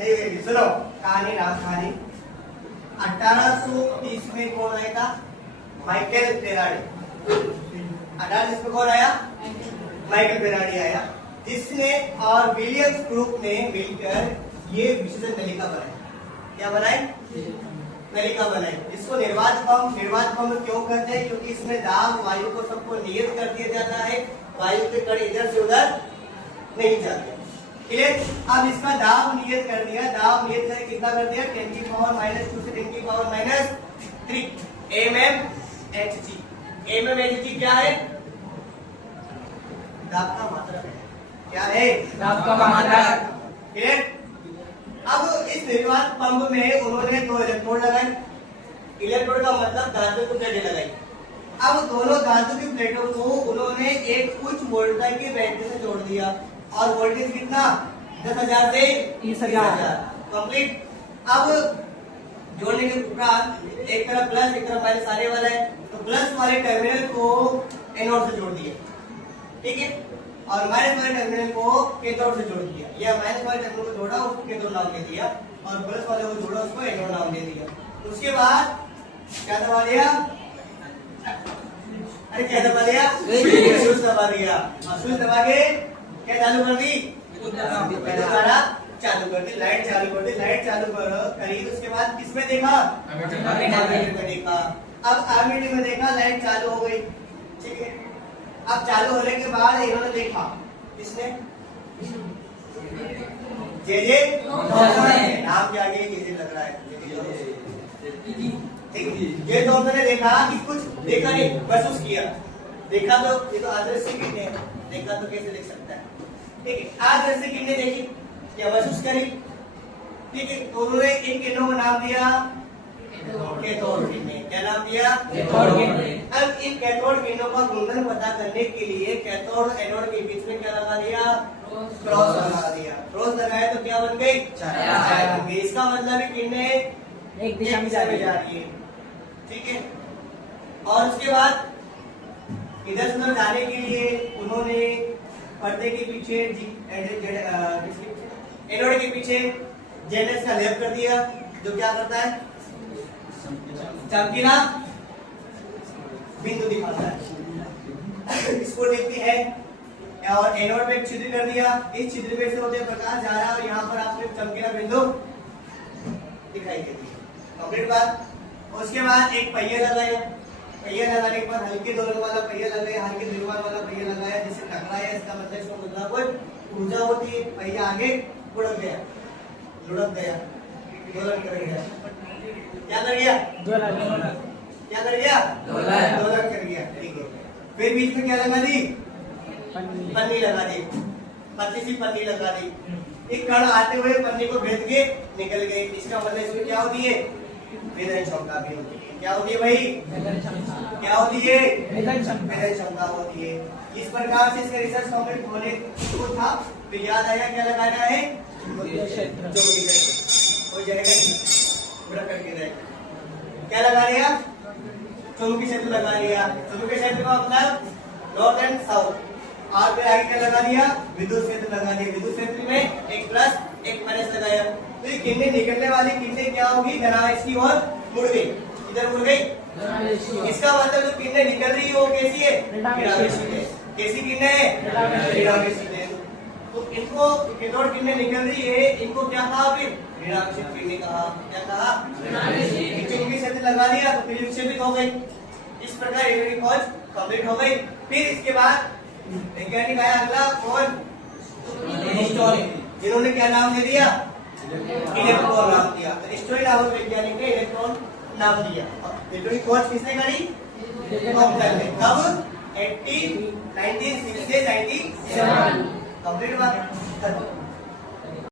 नहीं सुनो कहानी नाम कहानी 1830 में कौन आया था? Michael Faraday. 1830 में कौन आया? माइकल फेराडे आया, जिसने और विलियम्स ग्रुप ने मिलकर ये विशेषण नलिका बनाई। क्या बनाई? नलिका बनाई। इसको निर्वात पंप क्यों कहते हैं? क्योंकि इसमें दाब वायु को सबको नियत कर दिया जाता है, वायु के कण इधर से उधर नहीं जाते। क्लियर? अब इसका दाब नियत कर दिया, दाब नियत करके कितना कर दिया? 10 की पावर -2 से 10 की पावर -3 mmHg। mmHg क्या है? दाब का मात्रक है। क्या है? दाब का मात्रक। क्लियर? अब इस निर्वात पंप में उन्होंने 2 इलेक्ट्रोड लगाए। इलेक्ट्रोड का मतलब धातु की प्लेटें लगाई। अब दोनों धातु की प्लेटों को उन्होंने एक उच्च वोल्टेज की बैटरी से जोड़ दिया, और वोल्टेज कितना? 10,000 से 30,000 कंप्लीट। अब जोड़ने के उपरांत एक तरफ प्लस एक तरफ माइनस आने वाला है, तो प्लस वाले टर्मिनल को एनोड से जोड़ दिया, ठीक है, और माइनस वाले टर्मिनल को कैथोड से जोड़ दिया। या माइनस वाले टर्मिनल को जोड़ा, उसको कैथोड नाम दे दिया, और प्लस वाले को जोड़ा, उसको एनोड नाम दे दिया। उसके बाद क्या दबा दिया? अरे क्या दबा दिया? स्विच दबा दिया, और स्विच दबा के क्या चालू कर दी? चालू कर दी, लाइट चालू कर दी। लाइट चालू करी, उसके बाद किसमें देखा? एमीटर में देखा। अब एमीटर में देखा, लाइट चालू हो गई, ठीक है। अब चालू होने के बाद इन्होंने देखा, किसने? जे नाम क्या आगे जे लग रहा है, ठीक है। ये दोनों ने देखा कि कुछ देखा नहीं, महसूस किया। देखा तो ये तो आदर्श किरणें है, देखा तो कैसे देख सकता है, ठीक है। आदर्श किरणें देखी, क्या महसूस करी, ठीक है। तो उन्होंने इन किरणों का नाम दिया कैथोड किरणें। क्या नाम दिया? कैथोड किरणें। अब इन कैथोड किरणों का गुणधर्म पता करने के लिए कैथोड एनोड के बीच में क्या लगा दिया? क्रॉस लगा दिया। क्रॉस लगाया तो क्या बन गई? छाया बन गई। इसका मतलब है किरणें एक दिशा में जा रही है, ठीक है। और उसके बाद इधर से उधर जाने के लिए उन्होंने पर्दे के पीछे एनोड के पीछे जेनेस का लेप कर दिया, जो क्या करता है? चमकीला बिंदु दिखाता है, इसको देखती है। और एनोड में एक छिद्र कर दिया, इस छिद्र में से होते प्रकाश जा रहा है, और यहाँ पर आपको चमकीला बिंदु दिखाई देती है। कंप्लीट बात। उसके बाद एक पहिया लगाया, पहिया लगाने के बाद हल्के दोलन वाला पहिया लगाया, हल्के द्रव्यमान वाला पहिया लगाया, जिससे टकराया। इसका मतलब इसको कुछ ऊर्जा होती है। पहिया आगे लुढ़क गया, दोलन कर गया। क्या कर गया? क्या कर गया? दोलन कर गया, ठीक है। फिर बीच में क्या लगा दी? पन्नी लगा दी, पतली सी पन्नी लगा दी। एक कण आते हुए पन्नी को भेद के निकल गई। इसका मतलब इसमें क्या होती है? भेदन क्षमता भी होती है। क्या होती है भाई? क्या होती है? भेदन क्षमता होती है। इस प्रकार से इसका रिसर्च कंप्लीट होने को था, फिर याद आया क्या लगाना है? चुंबकीय क्षेत्र। हो जाएगा, पूरा करके रहेगा। क्या लगा लिया? चुंबकीय क्षेत्र लगा लिया। चुंबकीय क्षेत्र का मतलब नॉर्थ एंड साउथ। और फिर आगे क्या लगा दिया? विद्युत क्षेत्र लगा दिया। विद्युत क्षेत्र में एक प्लस एक माइनस लगाया। तो ये किरणें निकलने वाली किरणें क्या होगी? धनावेश की ओर मुड़ गई। इधर मुड़ गई। इसका मतलब जो किरणें निकल रही है वो कैसी है? ऋणावेशी है। कैसी किरणें है? ऋणावेशी है। तो इनको कैथोड किरणें निकल रही है, इनको क्या कहा? फिर ऋणावेशी किरणें कहा। क्या कहा? ऋणावेशी। चुंबकीय क्षेत्र लगा दिया तो फिर विक्षेपित हो गई। इस प्रकार इलेक्ट्रिक खोज कंप्लीट हो गई। फिर इसके बाद वैज्ञानिक आया अगला, कौन? जिन्होंने क्या नाम दे दिया? इलेक्ट्रॉन नाम दिया। तो स्टोरी नामक वैज्ञानिक ने इलेक्ट्रॉन नाम दिया। इलेक्ट्रॉनिक खोज किसने करी? कब? 1906 से 97 कंप्लीट बात।